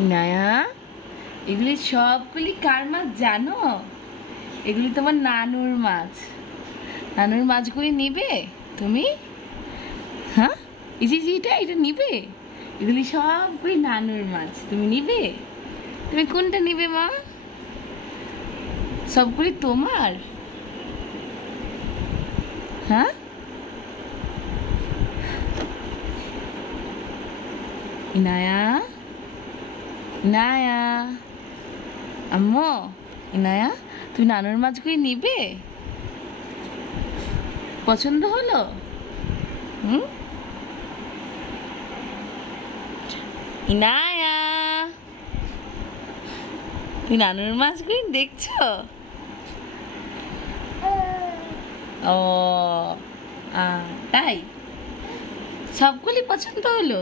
ইনায়া, এগুলি সবগুলি কার মাছ জানো? এগুলি তোমার নানুর মাছ। নানুর মাছগুলি নিবে তুমি? হ্যাঁ, এই যে এটা নিবে? এগুলি সবগুলি নানুর মাছ, তুমি নিবে? তুমি কোনটা নিবে মা? সবগুলি তোমার? হ্যাঁ, ইনায়া, ইনায়া, আম্মু, ইনায়া, তুমি নানুর মাছগুলি নিবে? পছন্দ হলো? ইনায়া, তুমি নানুর মাছগুলি দেখছো? ও তাই, সবগুলি পছন্দ হলো?